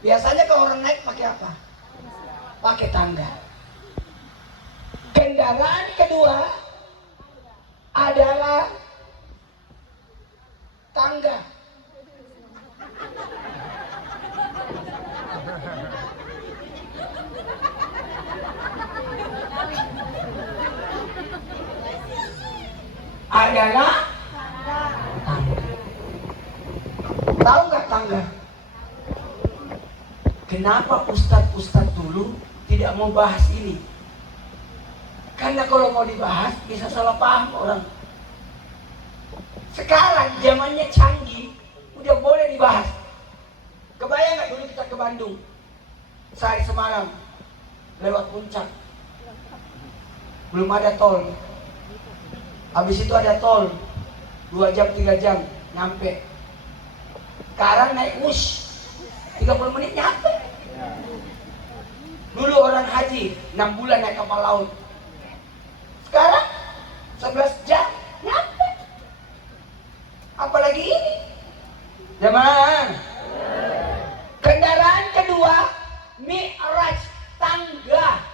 Biasanya kalau orang naik pakai apa? Pakai tangga. Kendaraan kedua adalah tangga. Adalah tangga. Tahu nggak tangga? Kenapa ustadz-ustadz dulu tidak mau bahas ini? Karena kalau mau dibahas bisa salah paham orang. Sekarang zamannya canggih, udah boleh dibahas. Kebayang nggak dulu kita ke Bandung sehari semalam lewat puncak, belum ada tol. Habis itu ada tol 2 jam 3 jam nyampe. Sekarang naik bus 30 menit nyampe. Dulu orang haji 6 bulan naik kapal laut. Sekarang 11 jam nyampe. Apalagi ini zaman. Kendaraan kedua Mi'raj, tangga.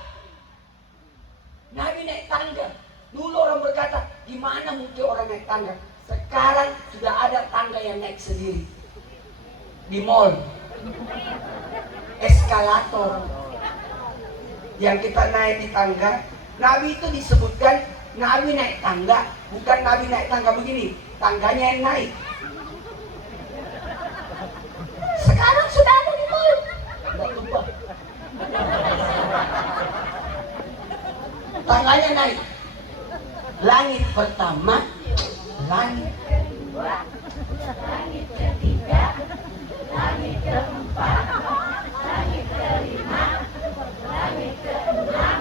Nabi naik tangga. Dulu orang berkata, gimana mungkin orang naik tangga? Sekarang sudah ada tangga yang naik sendiri di mall. Eskalator yang kita naik di tangga. Nabi itu disebutkan Nabi naik tangga, bukan Nabi naik tangga begini, tangganya yang naik. Sekarang sudah ada di mall. Tidak lupa. Tangganya naik. Langit pertama, langit kedua, langit ketiga, langit keempat, langit kelima, langit keenam,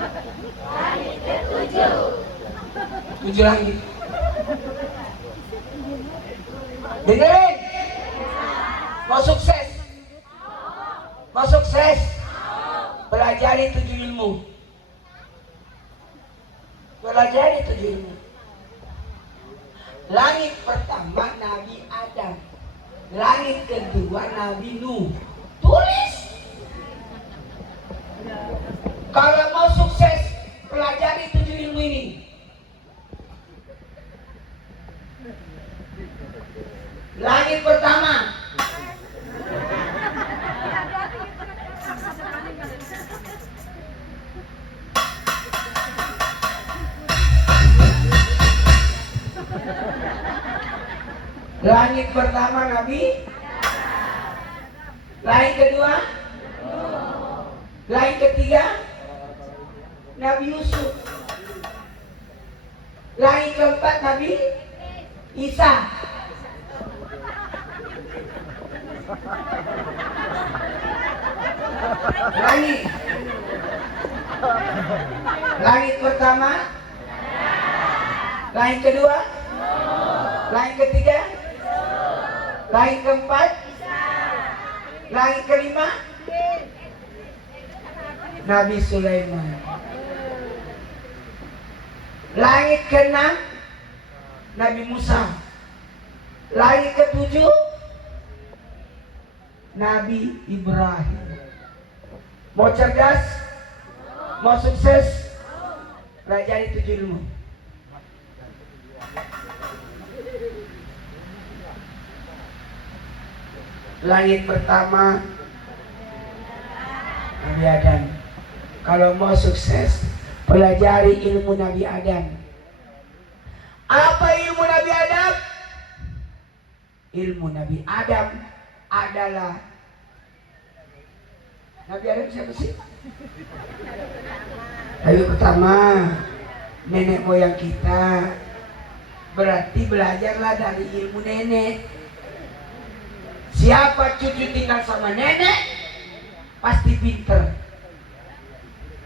langit ketujuh. 7 langit. Dengerin. Mau sukses? Mau sukses? Pelajari 7 ilmu. Pelajari 7 ilmu. Langit pertama Nabi Adam, langit kedua Nabi Nuh. Tulis. Kalau mau sukses, pelajari 7 ilmu ini. Langit pertama langit pertama Nabi. Langit kedua, langit ketiga Nabi Yusuf. Langit keempat Nabi Isa. Langit pertama, langit kedua, langit ketiga, langit keempat, langit kelima Nabi Sulaiman. Langit keenam Nabi Musa. Langit ketujuh Nabi Ibrahim. Mau cerdas? Mau sukses? Pelajari 7 ilmu. Langit pertama Nabi Adam. Kalau mau sukses, pelajari ilmu Nabi Adam. Apa ilmu Nabi Adam? Ilmu Nabi Adam adalah Nabi Adam siapa sih? Nabi pertama nenek moyang kita. Berarti belajarlah dari ilmu nenek. Siapa cucu tinggal sama nenek pasti pinter.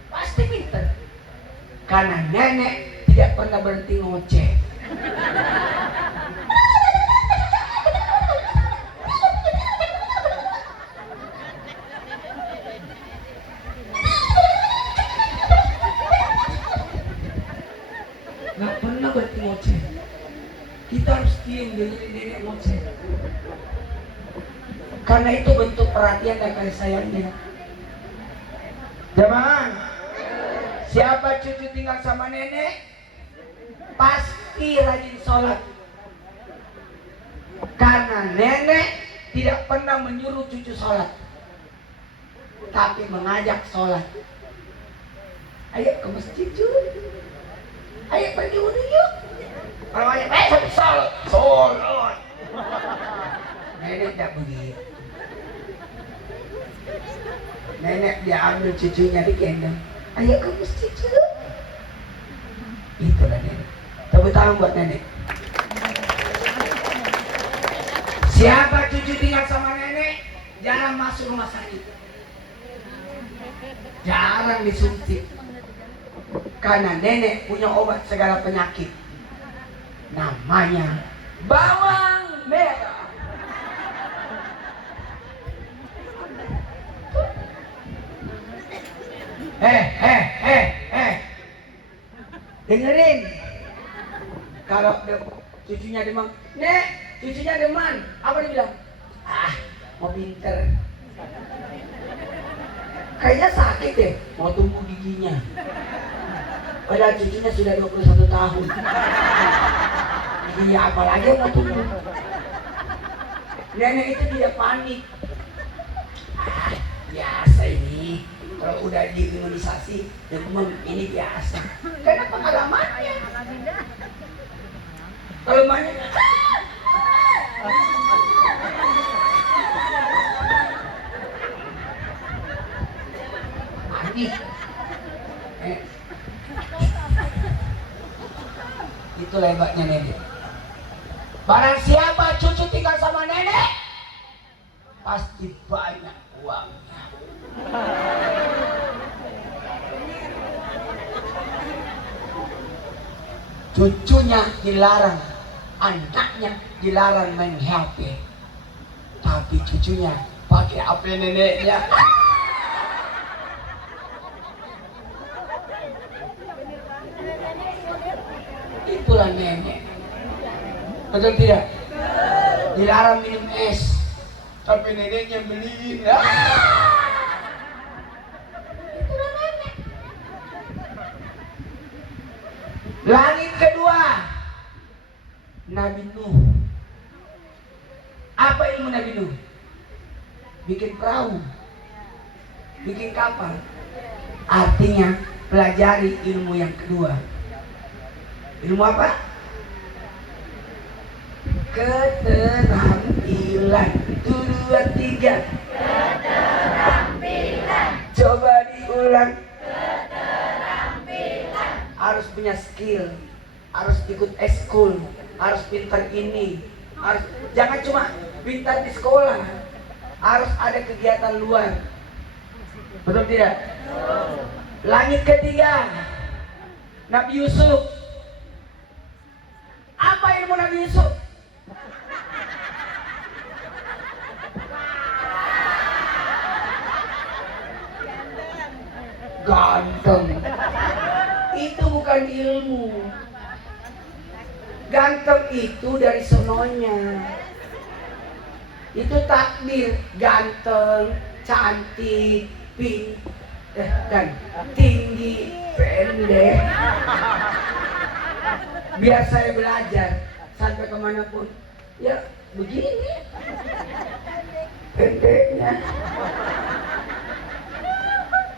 Pasti pinter. Karena nenek tidak pernah berhenti ngoceh. Gak pernah berhenti ngoceh. Kita harus diam dengerin nenek ngoceh. Karena itu bentuk perhatian dan kasih sayangnya. Teman, siapa cucu tinggal sama nenek pasti rajin sholat. Karena nenek tidak pernah menyuruh cucu sholat, tapi mengajak sholat. Ayo ke masjid cuy, ayo pergi wudhu yuk. Kalau ayah, sholat. Nenek tidak begitu. Nenek dia ambil cucunya digendong, ayo ke masjid cuy. Itulah nenek. Tepuk tangan buat nenek. Siapa cucu tinggal sama nenek jarang masuk rumah sakit, jarang disuntik. Karena nenek punya obat segala penyakit, namanya bawang merah. Dengerin. Kalau cucunya demam, nek, cucunya demam, apa dia bilang? Ah, mau pinter. Kayaknya sakit deh, mau tumbuh giginya. Padahal cucunya sudah 21 tahun. Giginya apalagi mau tumbuh. Nenek itu tidak panik. Ah, biasa ini. Kalau udah diimunisasi, demam ini biasa. Karena pengalamannya. Kalau banyak panik. Itulah hebatnya nenek. Barang siapa cucu tinggal sama nenek, pasti banyak uangnya. Cucunya dilarang, anaknya dilarang main HP, tapi cucunya pakai HP neneknya. Itulah nenek. Betul tidak? Dilarang minum es, tapi neneknya beliin. Itulah nenek. Langit kedua, Nabi Nuh. Apa ilmu Nabi Nuh? Bikin perahu, bikin kapal. Artinya pelajari ilmu yang kedua. Ilmu apa? Keterampilan. 1, 2, 3. Keterampilan. Coba diulang. Keterampilan. Harus punya skill, harus ikut eskul, harus pintar ini, harus jangan cuma pintar di sekolah, harus ada kegiatan luar. Betul tidak? Langit ketiga, Nabi Yusuf. Apa ilmu Nabi Yusuf? Ganteng. Itu bukan ilmu. Ganteng itu dari sononya. Itu takdir. Ganteng, cantik, dan tinggi, pendek. Biar saya belajar sampai kemanapun, ya begini pendeknya.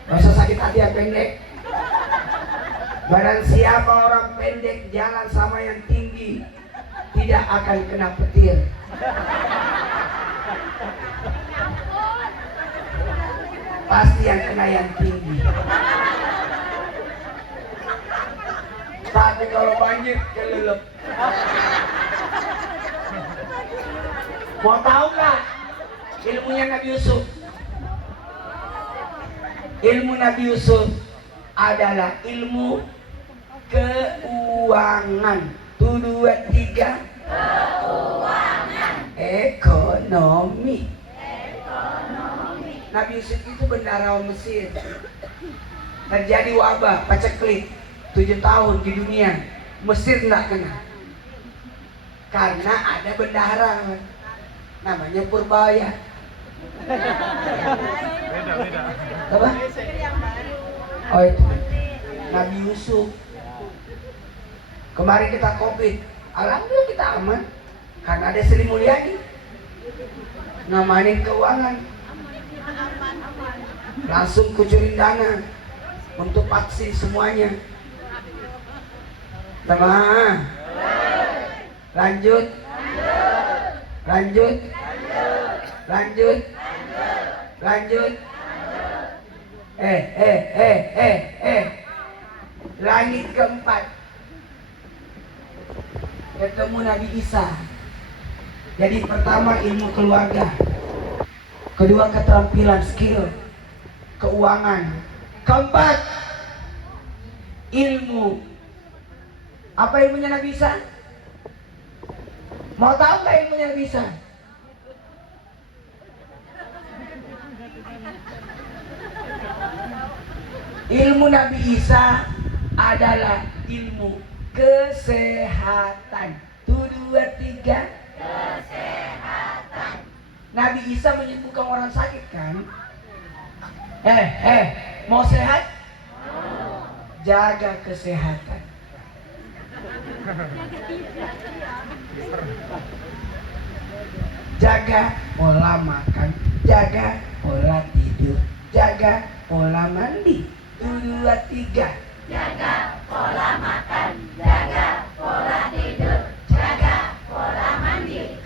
Masa sakit hati yang pendek. Barang siapa orang pendek jalan sama yang tinggi, tidak akan kena petir. Pasti yang kena yang tinggi. Tapi kalau banjir kelelep. Mau tahu nggak ilmunya Nabi Yusuf? Ilmu Nabi Yusuf adalah ilmu keuangan. 1, 2, 3. Keuangan. Ekonomi. Nabi Yusuf itu bendahara Mesir. Terjadi wabah paceklik 7 tahun di dunia. Mesir tidak kena. Karena ada bendahara namanya Purbaya. Beda. Apa? Oh itu Nabi Yusuf. Kemarin kita COVID, alhamdulillah kita aman karena ada Sri Mulyani ngamanin keuangan. Langsung kucurin dana untuk vaksin semuanya. Teman, lanjut. Langit keempat ketemu Nabi Isa. Jadi pertama ilmu keluarga, kedua keterampilan skill keuangan, keempat ilmu. Apa ilmunya Nabi Isa? Mau tahu nggak ilmunya Nabi Isa? Ilmu Nabi Isa adalah ilmu kesehatan. 1, 2, 3. Kesehatan. Nabi Isa menyembuhkan orang sakit kan? Mau sehat? Jaga kesehatan. Jaga pola makan, jaga pola tidur, jaga pola mandi. 1, 2, 3. Jaga pola makan, jaga pola tidur, jaga pola mandi.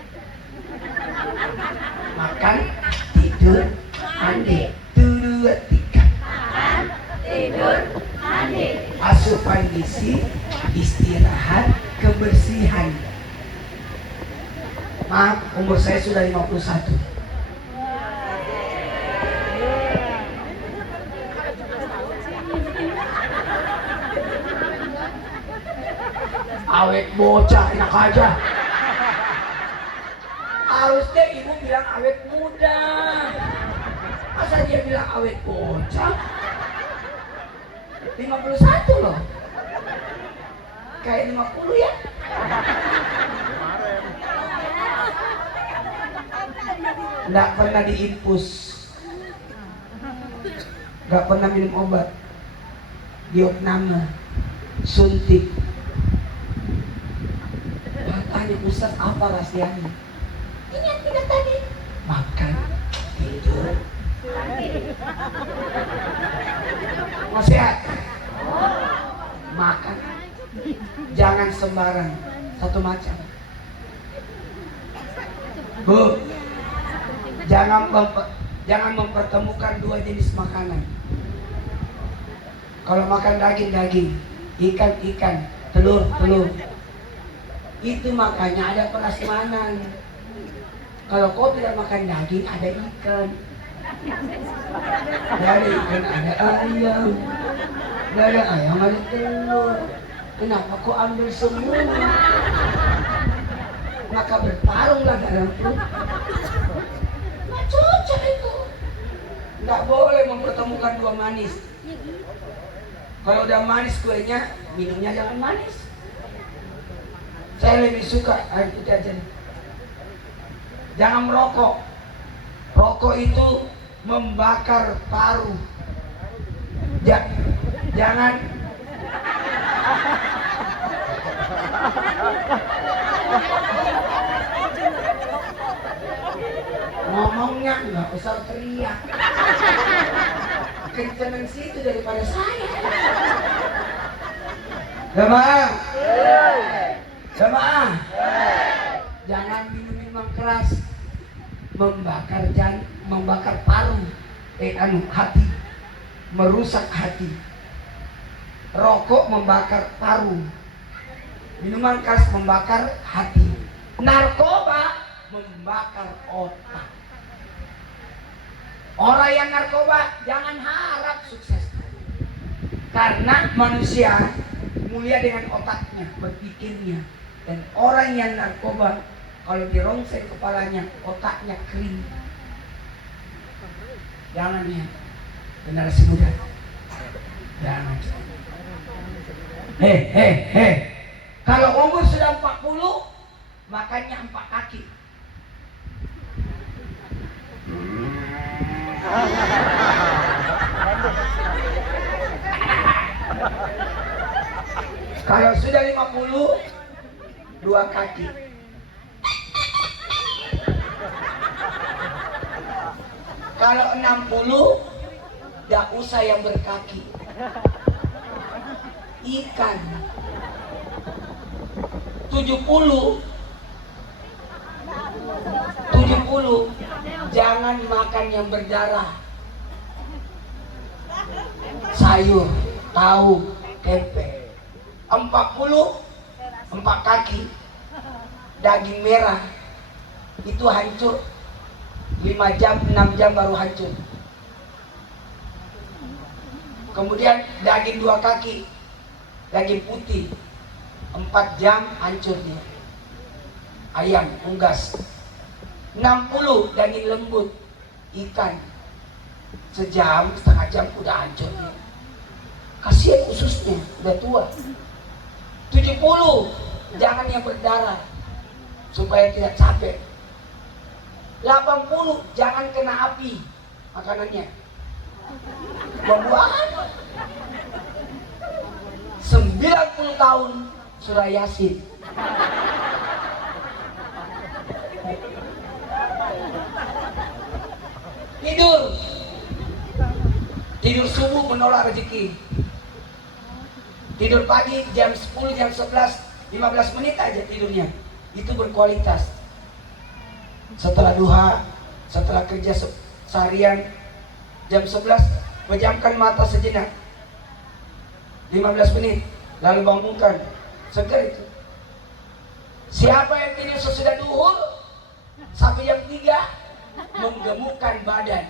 Makan, tidur, mandi. 1, 2, 3. Makan, tidur, mandi. Asupan gizi, istirahat, kebersihan. Maaf, umur saya sudah 51. Awet bocah, enak aja. Harusnya ibu bilang awet muda. Masa dia bilang awet bocah? 51 loh. Kayak 50 ya. Nggak pernah diinfus, nggak pernah minum obat, diopname, suntik. Tanya Ustaz, apa rahasianya? Ingat tidak tadi? Makan, tidur, mau sehat. Makan, jangan sembarang, satu macam. Bu, jangan mempertemukan dua jenis makanan. Kalau makan daging, ikan, telur. Itu makanya ada prasmanan. Kalau kau tidak makan daging, ada ikan. Dari ikan ada ayam. Dari ayam ada telur. Kenapa kau ambil semua? Maka bertarunglah dalam perut. Nggak cocok itu. Nggak boleh mempertemukan dua manis. Kalau udah manis kuenya, minumnya jangan manis. Saya lebih suka air putih aja. Jangan merokok. Rokok itu membakar paru. Jangan. Ngomongnya nggak usah teriak. Kencengan situ daripada saya. Jemaah, jangan minum minuman keras, membakar paru, hati, merusak hati. Rokok membakar paru, minuman keras membakar hati, narkoba membakar otak. Orang yang narkoba jangan harap sukses, karena manusia mulia dengan otaknya, berpikirnya. Dan orang yang narkoba, kalau dirongsek kepalanya, otaknya kering. Jangan ya, generasi muda. Jangan. Kalau umur sudah 40, makannya 4 kaki. Kalau sudah 50, 2 kaki. Kalau 60, tidak usah yang berkaki. Ikan. 70, jangan makan yang berdarah. Sayur, tahu, tempe. 40, 4 kaki. Daging merah. Itu hancur 5 jam, 6 jam baru hancur. Kemudian daging 2 kaki, daging putih 4 jam hancur dia. Ayam unggas. 60 daging lembut, ikan sejam, setengah jam udah hancur dia. Kasihan ususnya, udah tua. 70 jangan yang berdarah supaya tidak capek. 80 jangan kena api makanannya. Buah-buahan. 90 tahun surah Yasin. Tidur subuh menolak rezeki. Tidur pagi jam 10, jam 11, 15 menit aja tidurnya. Itu berkualitas. Setelah duha, setelah kerja seharian, jam 11 pejamkan mata sejenak 15 menit, lalu bangunkan. Segar itu. Siapa yang tidur sesudah duhur sampai jam 3 menggemukkan badan.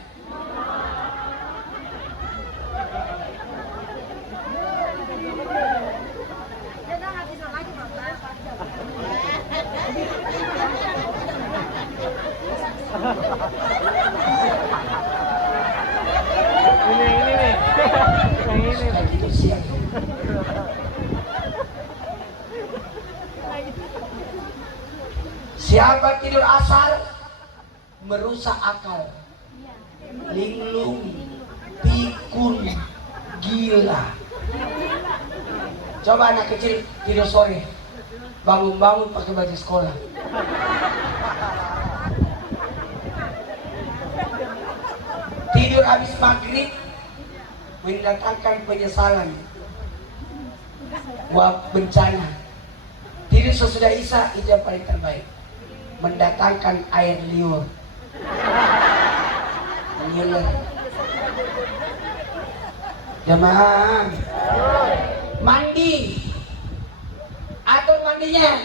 Ini nih. Yang ini nih. Gitu siang. Siapa tidur asar merusak akal. Linglung, pikun, gila. Coba anak kecil tidur sore, bangun-bangun pakai baju sekolah. Tidur habis maghrib mendatangkan penyesalan, bencana. Tidur sesudah isya itu yang paling terbaik, mendatangkan air liur. Mengiler. Jamaah mandi, atur mandinya.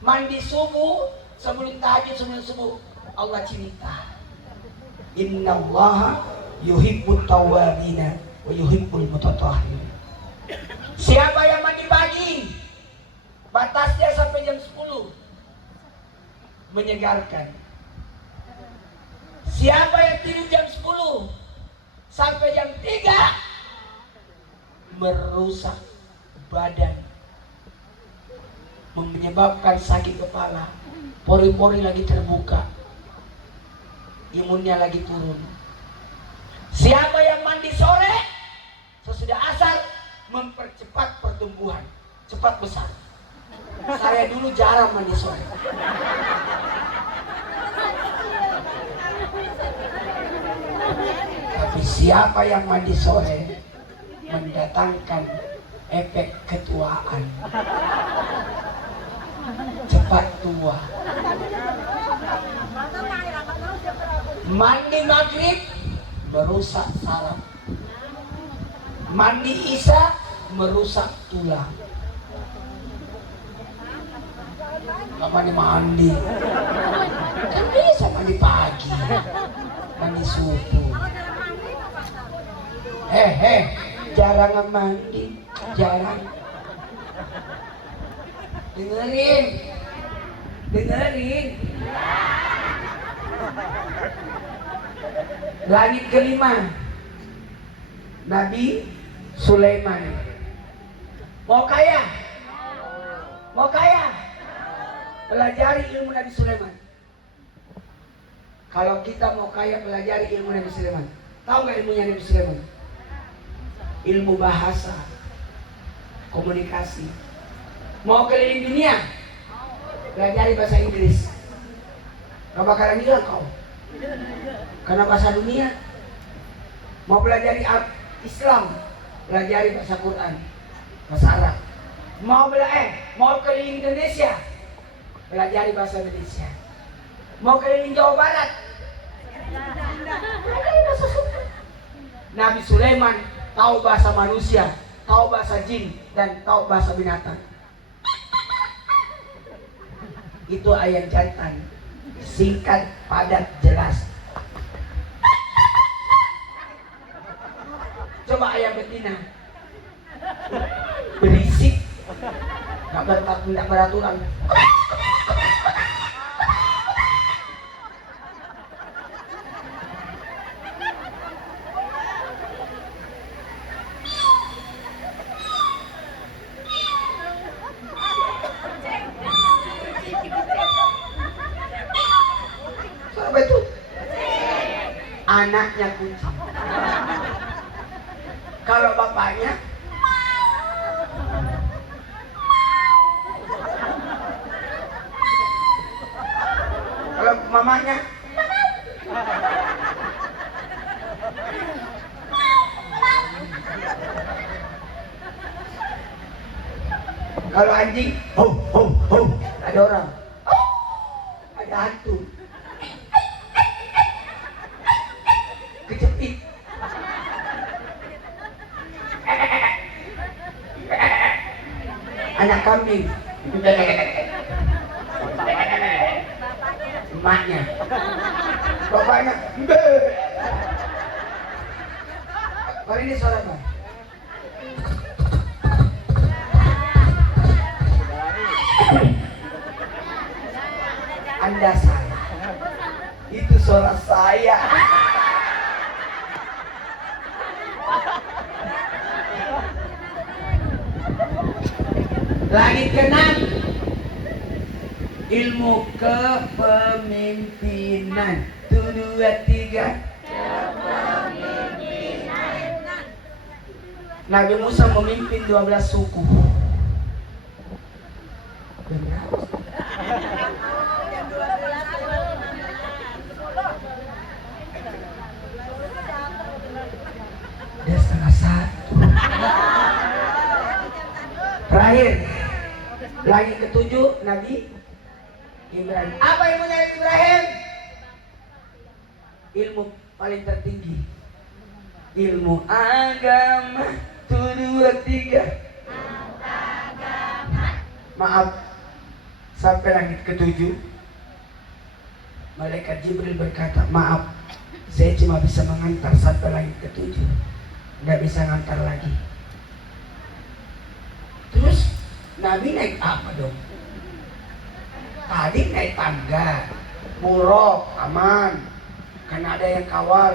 Mandi subuh sebelum tahajud, sebelum subuh Allah cinta. Inna Allah yuhibbut tawwabina wa yuhibbul mutatahhirin. Siapa yang mandi pagi, batasnya sampai jam 10, menyegarkan. Siapa yang tidur jam 10 sampai jam 3, merusak badan, menyebabkan sakit kepala, pori-pori lagi terbuka, imunnya lagi turun. Siapa yang mandi sore sesudah asar, mempercepat pertumbuhan, cepat besar. Saya dulu jarang mandi sore. Tapi siapa yang mandi sore mendatangkan efek ketuaan, cepat tua. Mandi maghrib merusak saraf, mandi isya merusak tulang. Gak mandi kan bisa mandi pagi, mandi subuh. Jarang mandi, jarang. Dengerin. Langit kelima, Nabi Sulaiman. Mau kaya? Pelajari ilmu Nabi Sulaiman. Kalau kita mau kaya, pelajari ilmu Nabi Sulaiman. Tahu nggak ilmunya Nabi Sulaiman? Ilmu bahasa, komunikasi. Mau keliling dunia, pelajari bahasa Inggris. Gak bakalan hilang kau, karena bahasa dunia. Mau pelajari Islam, pelajari bahasa Quran, bahasa Arab. Mau keliling Indonesia, pelajari bahasa Indonesia. Mau keliling Jawa Barat, pelajari bahasa Sunda. Nabi Sulaiman tahu bahasa manusia, tahu bahasa jin, dan tahu bahasa binatang. Itu ayat jantan, singkat, padat, jelas. Coba ayam betina, berisik, nggak beraturan. Apa itu? Anaknya kucing. Kalau bapaknya kalau mamanya kalau anjing ho ho ho, ada orang, ada hantu kejepit. Anak kambing, emaknya, bapaknya. Kalau ini suara apa? Anda salah. Itu suara saya. Langit keenam, ilmu kepemimpinan. 1, 2, 3. Nabi Musa memimpin 12 suku. Dia 1:30. Terakhir, langit ke-7, Nabi Ibrahim. Apa ilmunya Nabi Ibrahim? Ilmu paling tertinggi, ilmu agama. 1, 2, 3. Maaf, sampai langit ke-7 malaikat Jibril berkata, maaf, saya cuma bisa mengantar sampai langit ke-7, nggak bisa ngantar lagi. Terus Nabi naik apa dong? Tadi naik tangga, buruk, aman, karena ada yang kawal.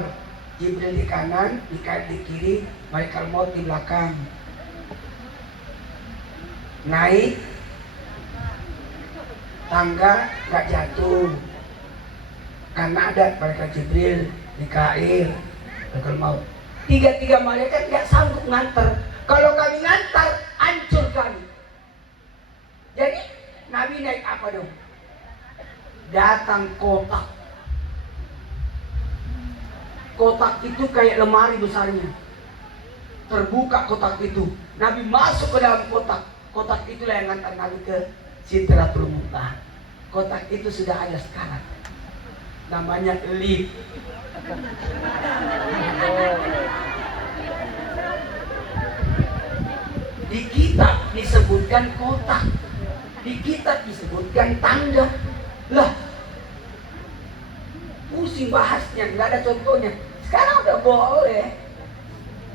Jibril di kanan, Mikail di kiri, malaikat maut di belakang. Naik tangga gak jatuh, karena ada malaikat Jibril, Mikail, malaikat maut. Tiga-tiga malaikat gak sanggup nganter. Kalau kami ngantar, hancur kami. Jadi Nabi naik apa dong? Datang kotak. Kotak itu kayak lemari besarnya. Terbuka kotak itu. Nabi masuk ke dalam kotak. Kotak itulah yang ngantar Nabi ke Sidratul Muntaha. Kotak itu sudah ada sekarang. Namanya lift. Di kitab disebutkan kotak, di kitab disebutkan tangga. Lah, pusing bahasnya, nggak ada contohnya. Sekarang udah boleh,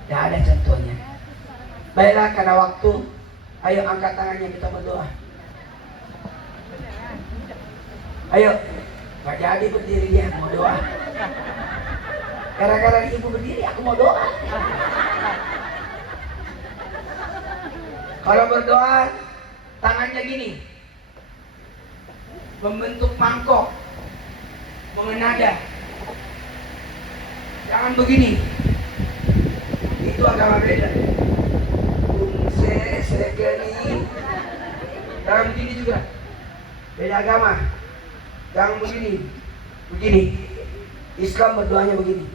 nggak ada contohnya. Baiklah, karena waktu, ayo angkat tangannya, kita berdoa. Ayo, nggak jadi berdiri dia, mau doa. Gara-gara ibu berdiri, aku mau doa. Kalau berdoa, tangannya gini, membentuk mangkok, mengenada. Jangan begini. Itu agama beda. Sekeni. Jangan begini juga. Beda agama. Jangan begini. Begini. Islam berdoanya begini.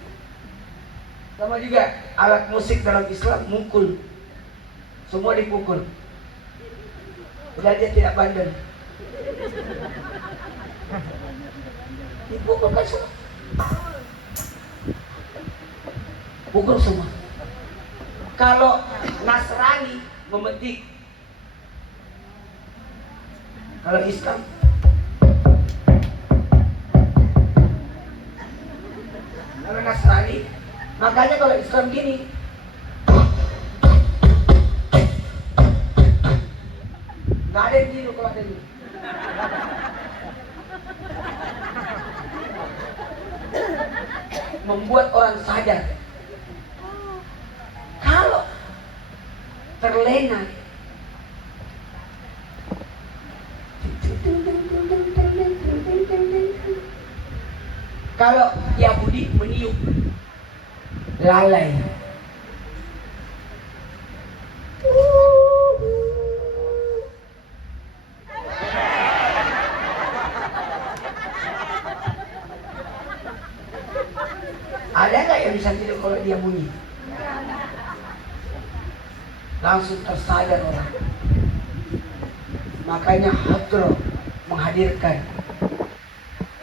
Sama juga alat musik dalam Islam mukul. Semua dipukul. Bila dia tidak bandel. Dipukul kan semua. Pukul semua. Kalau Nasrani memetik, kalau Islam kalau Nasrani, makanya kalau Islam gini, nggak ada yang gini kalau ada ini. Membuat orang sadar kalau terlena kalau Yahudi meniup lalai ada nggak yang bisa tidur kalau dia bunyi? Langsung tersadar orang. Makanya hadro menghadirkan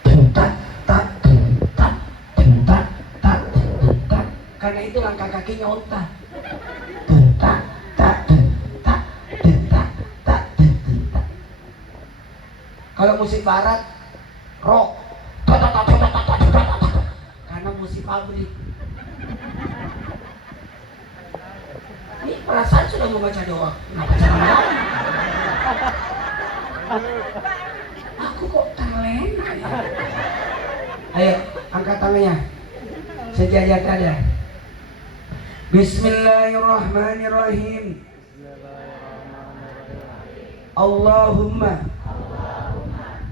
tentak tak tentak tentak tak tentak. Karena itu langkah kakinya unta. Tentak tak tentak tentak tak tentak. Kalau musik barat rock. Karena musik pabrik. Ini perasaan sudah mau baca doa. Kenapa jangan doa? Aku kok terlena ya? Ayo, angkat tangannya. Sejajar dada. Bismillahirrahmanirrahim. Allahumma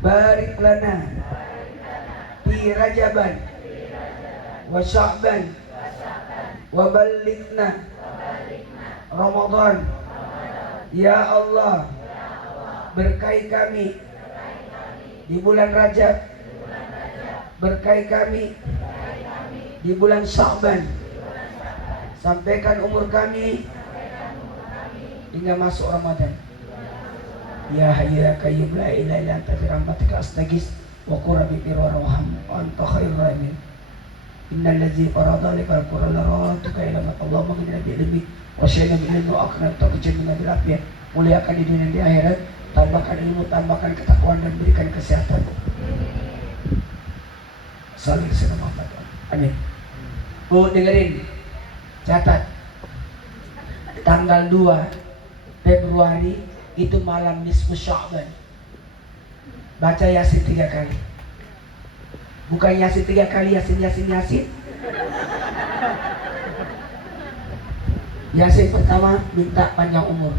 barik lana fi Rajaban wa Sya'ban wa ballighna Ramadan. Ya Allah, berkahi kami di bulan Rajab, berkahi kami di bulan Sya'ban, sampaikan umur kami hingga masuk Ramadan. Ya Hayyu ya Qayyum la ilaha illa anta bi rahmatika astaghits wa qur rabbi irhamhum wa anta khairur rahimin. Innal ladzi farada laka al-Qur'an la ratuka ila Allahumma inna bi ilmi wa syai'an min ilmi akram taqjim min bil-afiyah. Muliakan di dunia dan di akhirat, tambahkan ilmu, tambahkan ketakwaan dan berikan kesehatan. Saling senang Muhammad. Amin. Bu, dengerin. Catat. Tanggal 2 Februari itu malam nisfu Sya'ban. Baca Yasin 3 kali. Bukan Yasin 3 kali, Yasin. Yasin pertama minta panjang umur.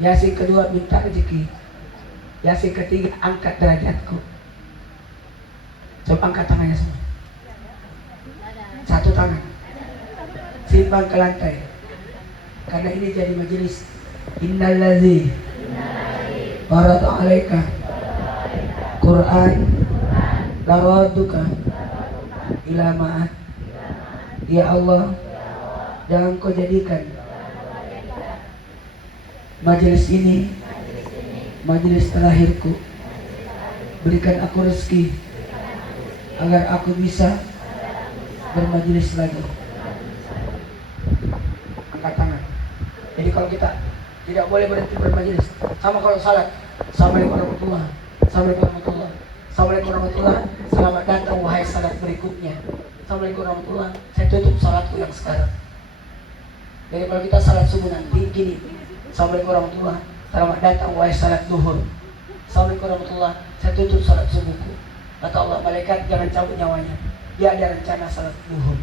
Yasin kedua minta rezeki. Yasin ketiga angkat derajatku. Coba angkat tangannya semua. Satu tangan. Simpan ke lantai. Karena ini jadi majelis. Innalladzi farada 'alaika Qur'an laraduka ila ma'ad. Ya Allah, jangan kau jadikan majelis ini majelis terakhirku. Berikan aku rezeki agar aku bisa bermajelis lagi. Angkat tangan. Jadi kalau kita tidak boleh berhenti bermajelis, sama kalau salat. Assalamualaikum warahmatullahi wabarakatuh. Assalamualaikum warahmatullahi wabarakatuh. Assalamualaikum warahmatullahi wabarakatuh. Selamat datang wahai salat berikutnya. Assalamualaikum warahmatullahi wabarakatuh. Saya tutup salatku yang sekarang. Jadi kalau kita salat subuh nanti gini. Assalamualaikum warahmatullahi wabarakatuh. Selamat datang wahai salat duhur. Assalamualaikum warahmatullahi wabarakatuh. Saya tutup salat subuhku. Kata Allah, malaikat jangan cabut nyawanya. Dia ada rencana salat duhur.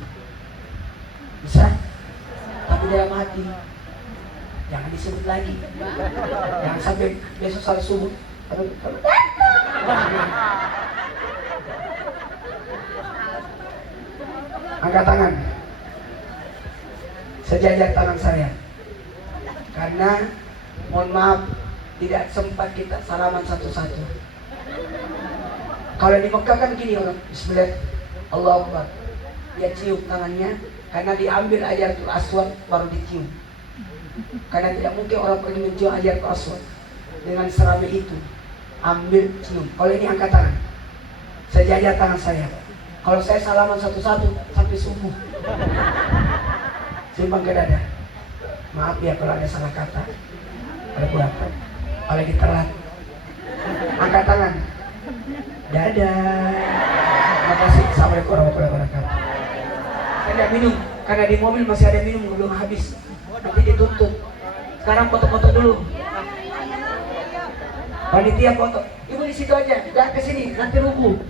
Bisa? Tapi dalam hati jangan disebut lagi. Jangan sampai besok salat subuh. Angkat tangan. Sejajar tangan saya. Karena mohon maaf tidak sempat kita salaman satu-satu. Kalau di Mekah kan gini orang, bismillah, Allahu Akbar. Dia cium tangannya, karena diambil Hajarul Aswad baru dicium. Karena tidak mungkin orang pergi mencium Hajarul Aswad dengan serami itu. Ambil, cium. Kalau ini angkat tangan. Sejajar tangan saya. Kalau saya salaman satu-satu sampai subuh. Simpang ke dada. Maaf ya kalau ada salah kata, ada kurang, apalagi telat. Angkat tangan. Dadah. Makasih. Assalamualaikum warahmatullahi wabarakatuh. Saya tidak minum, karena di mobil masih ada minum belum habis. Nanti dituntut. Sekarang foto-foto dulu. Panitia foto. Ibu di situ aja, jangan ke sini, nanti rubuh.